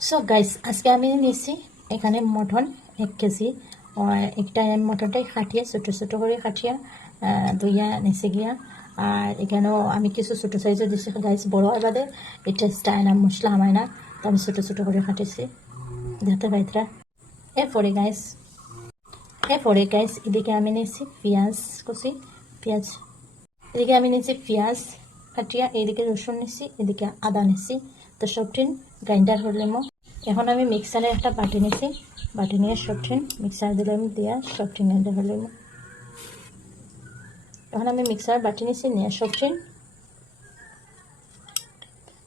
So guys, আজকে আমি নিয়েছি এখানে মটন 1 কেজি। একটা মটনটাই খাটিয়ে ছোটো ছোটো করে খাটিয়া ধুইয়া নিচে গিয়া। আর এখানেও আমি কিছু ছোটো সাইজে দিচ্ছি গাইস, বড় বাদে এটা স্টাইল না মশলা আমায় না, তো আমি ছোটো ছোটো করে খাটিয়েছি যাতে গাইতরা। এরপরে গাইস এদিকে আমি নিয়েছি পেঁয়াজ কুচি, পেঁয়াজ এদিকে আমি নিয়েছি পেঁয়াজ কাটিয়া, এইদিকে রসুন নিছি, এদিকে আদা নিছি। তো সবটিন গ্রাইন্ডার হলাম। এখন আমি মিক্সারে একটা বাটি নিছি, বাটি নিয়ে সবটিন মিক্সার দিলাম, দিয়া সবটিন গ্রাইন্ডার হলাম। এখন আমি মিক্সার বাটি নিছি, নিয়ে সবটিন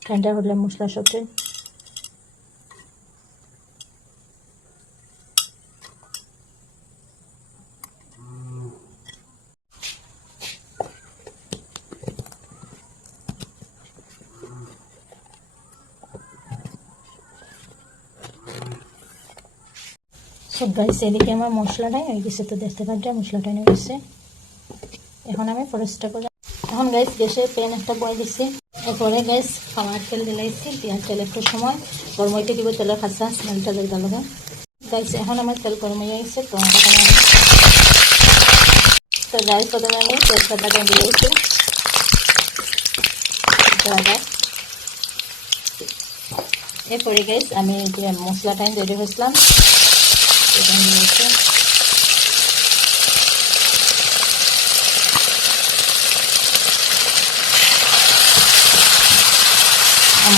গ্রাইন্ডার হলাম মশলা সবটিন। সব গাইস এদিকে আমার মশলাটাই হয়ে গেছে, তো দেখতে পাচ্ছি মশলাটা হয়ে গেছে। এখন আমি ফোড়নটা করে, এখন গাইস গ্যাসে প্যান একটা বয় দিছি। এরপরে গ্যাস খাওয়ার তেল দিলাইছি, পেঁয়াজ তেল একটু সময় গরম হইতে দিব, তেলের খাসা স্মেলটা যেটা লাগে। গাইস এখন আমার তেল গরম হয়ে গেছে, তো গাইস প্রথমে আমি তেজপাতাটা দিয়েছি। এরপরে গাইস আমি যে মশলাটা রেডি হয়েছিলাম এটা দিয়েছি।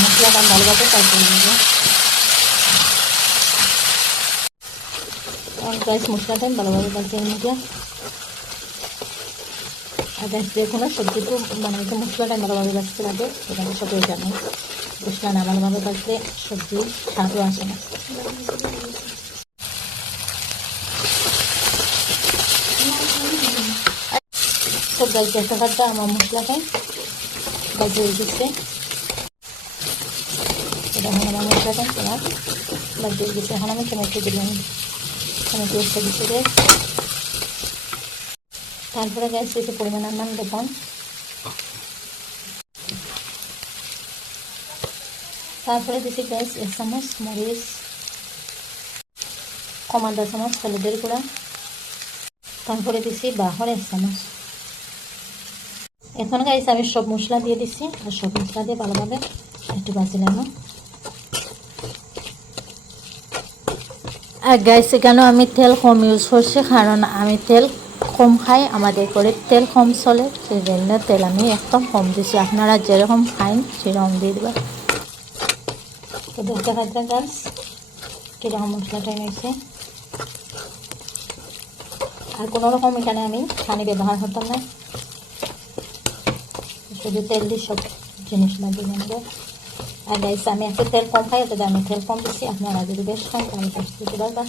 মশলাটা ভালোভাবে পাল্টে নেব। গাইস মশলাটা ভালোভাবে পাল্টে নেব। আর গাইস দেখুন সবজিটু বানাইতে মশলাটা ভালোভাবে বাঁচতে লাগে, এখানে সবাই জানে মশলা না ভালোভাবে বাঁচলে সবজি স্বাদও আসে না। সব গাইস একটা কাটটা আমার মশলাটাই বাজিয়ে দিচ্ছে। এটা এখন আমার মশলাটা তোমার বাজিয়ে দিচ্ছে। এখন আমি টমেটো দিলাম, টমেটো একটা দিচ্ছে গাইস। তারপরে গ্যাস কিছু পরিমাণ আনলাম লবণ, তারপরে দিচ্ছি গ্যাস 1 চামচ মরিচ, কম আধা চামচ হলুদের গুঁড়া, তারপরে দিচ্ছি বাহর 1 চামচ। এখন গাইস আমি সব মশলা দিয়ে দিচ্ছি, আর সব মশলা দিয়ে ভালোভাবে একটু ভাজিলাম। আর গাইস এখানেও আমি তেল কম ইউজ করছি, কারণ আমি তেল কম খাই, আমাদের ঘরে তেল কম চলে, সেই জন্য তেল আমি একদম কম দিচ্ছি। আপনারা যেরকম খাইন সেরকম দিয়ে দেবেন। তো দেখতে পাচ্ছেন গাইস কীরকম মশলাটা নিয়েছে। আর কোনো রকম এখানে আমি পানি ব্যবহার করতাম না, শুধু তেল দিয়ে সব জিনিস লাগিয়ে নেব। আর গাইস আমি একটু তেল কম খাই, তবে আমি তেল কম দিচ্ছি, আপনারা যদি বেশ খান তাহলে বেশ দিতে পারবেন।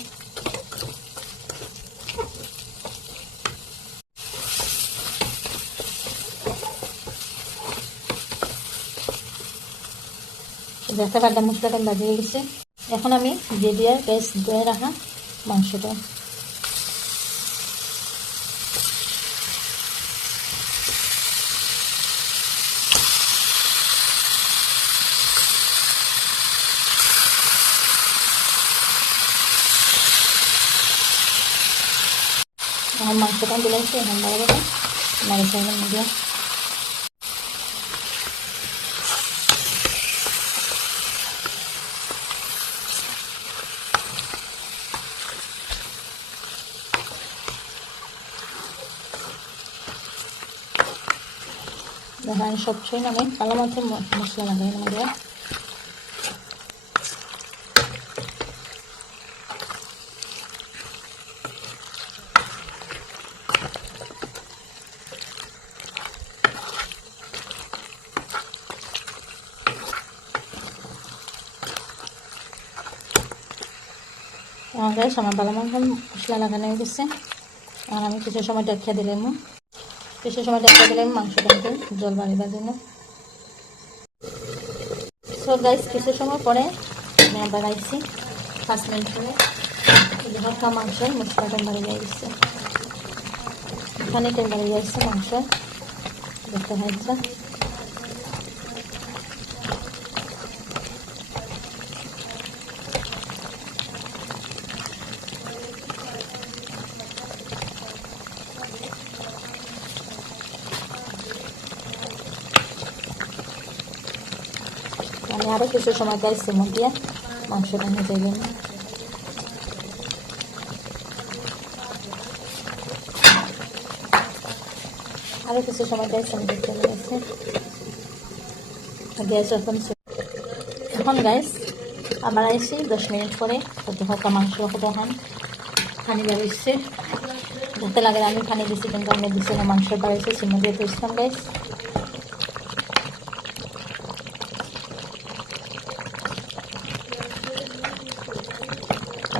দেখতে পারলাম মশলাটা লাগিয়ে গেছে। এখন আমি দিয়ে দিয়ে গ্যাস ধুয়ে রাখা মাংসটা এখন মাংসটা দিলাইছি। এখন ভালোভাবে নাড়িয়ে দিয়ে দেখা আমি সবসময় আমি কালো মাছের মশলা লাগাই আমাদের। আমার ভালো মশলা লাগানো হয়ে গেছে। আর আমি কিছু সময় ডেকে দিলাম, মাংসটা জল বাড়িবার জন্য। সো গাইস কিছু সময় পরে আমি আবার আইছি 5 মিনিট পরে, হালকা মাংসের মশলাটা বাড়ি যাইছে, খানিকটা বাড়ি যাইছে মাংস দেখতে পাচ্ছেন। আরও কিছু সময় গাইস সিমন দিয়ে মাংসটা ভেজে দিন। আরও কিছু সময় গাইস আমি দেখতে গেছি গ্যাস এখন গাইস আবার আইসি 10 মিনিট পরে কত হালকা মাংস তখন পানি বেরোচ্ছে ধরতে লাগে আমি পানি দিচ্ছি কিন্তু আমি দিচ্ছি না মাংস বেরোচ্ছে সিমন দিয়ে তুলছিলাম গাইস।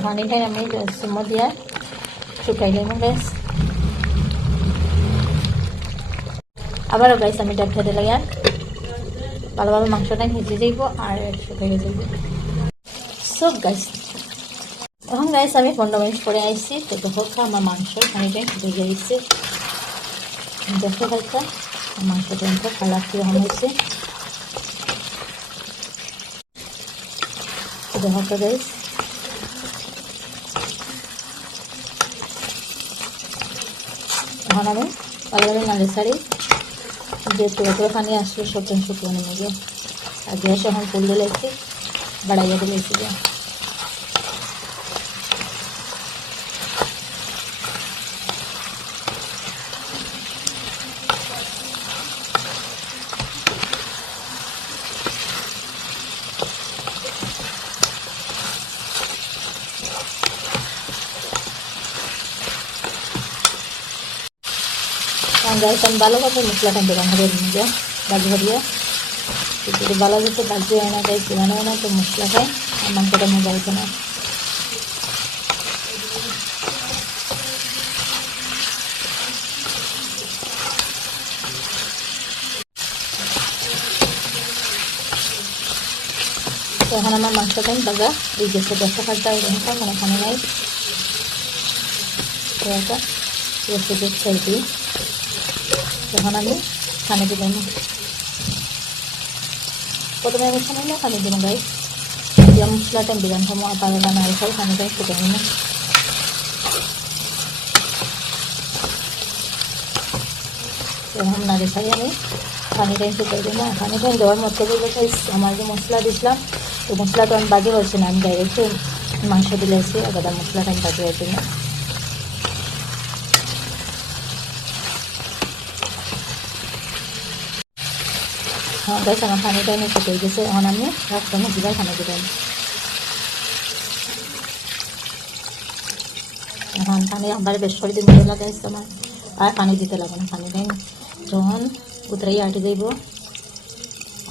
পানিটাই আমি সিমন দিয়ে শুকাই দেব গাইস। আবারও গাইস আমি ডাব খেতে লাগে ভালোভাবে মাংসটা ভেজে যাইব আর শুকাই যাইব সব গাইস। এখন গাইস আমি 15 মিনিট পরে আইসি তো হোক আমার মাংস পানিটাই ভেজে দিচ্ছি দেখতে পাচ্ছ মাংসটা কিন্তু কালার কীরকম হয়েছে দেখো তো গাইস। এখন আমি ভালোভাবে নাড়ে ছাড়ি যে পুরো পানি আসলে সব শুকিয়ে নেমে গিয়ে আর গ্যাস এখন ফুল দিলেছি বাড়াইয়া দিলেছি যে গাইস আমি ভালোভাবে মশলাটা বেরান হবে নিজে বাজি ভরিয়ে যদি ভালো যেতে বাজি হয় না গাইস বেরানো হয় না তো মশলা খায় আর মাংসটা মজা হতো না। তো এখন আমার মাংসটা বাজা এই গেছে দশটা খাটটা এরকম মানে খানে নাই তো এটা রেসিপি ছেড়ে দিই। তখন আমি পানি দিব না প্রথমে আমি সামান্য পানি দিব গাইস দিয়ে মশলাটা বিরান সময় পানিটা না রেখে পানিটাই ফুটে নিন। এরকম না রেখাই আমি পানিটাই ফুটাই দিব না পানিটাই দেওয়ার মধ্যে বলবো গাইস আমার যে মশলা দিয়েছিলাম তো মশলাটা আমি বাজে হয়েছে না আমি ডাইরেক্ট মাংস দিলেছি আবার মশলাটা আমি বাজে হয়েছে না। হ্যাঁ গাইস আমার পানিটা আমি ফুটে গেছে এখন আমি একদম দিবার পানি দিলাম। এখন পানি আবার বেশ করে দিন দিলা গাইস আমার আর পানি দিতে লাগবে না পানিটাই যখন উতরাই আটে যাইব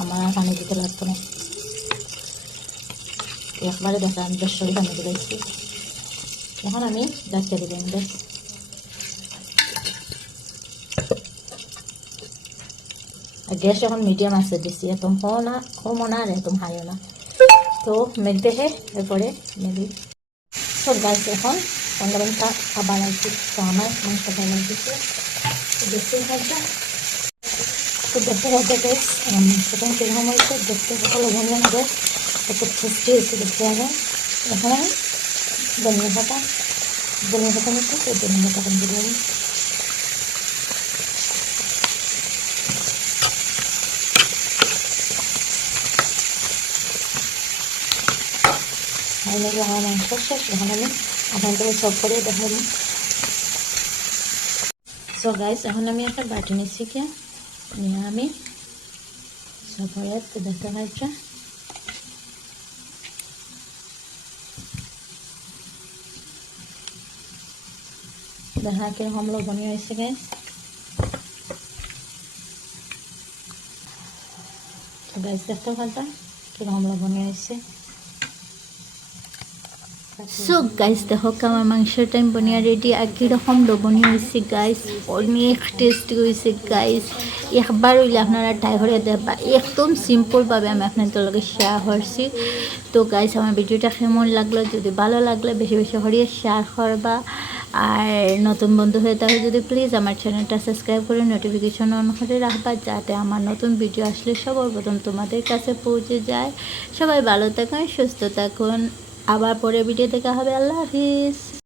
আমার আর পানি দিতে লাগতো না একবারে দেখা আমি বেশ করে পানি দিলাইছি। এখন আমি ডাক্তার দিলাম গাইস গ্যাস এখন মিডিয়াম আছে দিচ্ছি একদম কমও না আর একদম হাইও না তো মেঘ দেখে এরপরে মেঘি সব গাছ এখন 15 মিনিট আবার আসছি তো আমার মাংস ভালো দিচ্ছে দেখতে পাচ্ছি তো দেখতে পাচ্ছি গাছ আমার মাংসটা কীরকম হয়েছে দেখতে ভালো ধনিয়া হবে কত টেস্টি হয়েছে দেখতে হবে। এখন আমি ধনিয়া পাতা মতো তো ধনিয়া পাতা দিলাম আমার মাংস শেষ এখন আমি আপনার থেকে সব করে দেখাবো। সো গাইস এখন আমি একটা বাটি নিচ্ছি কি নিয়ে আমি সব করে দেখতে পাচ্ছি দেখা কিরকম লবণীয় হয়েছে গাইস। তো গাইস দেখতে পাচ্ছি কিরকম লবণীয় হয়েছে। সো গাইস দেখো আমার মাংসটা বনিয়া রেডি আর কীরকম লবণীয় হয়েছে গাইস অনেক টেস্টি হয়েছে গাইস একবার হইলে আপনারা ট্রাই করে দেখবা একদম সিম্পলভাবে আমি আপনাদের লগে শেয়ার করছি। তো গাইস আমার ভিডিওটা কেমন লাগলো যদি ভালো লাগলে বেশি বেশি করিয়ে শেয়ার করবা আর নতুন বন্ধু হয়ে তাহলে যদি প্লিজ আমার চ্যানেলটা সাবস্ক্রাইব করে নোটিফিকেশন অন করে রাখবা যাতে আমার নতুন ভিডিও আসলে সবার প্রথম তোমাদের কাছে পৌঁছে যায়। সবাই ভালো থাকুন সুস্থ থাকুন আবার পরে ভিডিও দেখা হবে। আল্লাহ হাফিজ।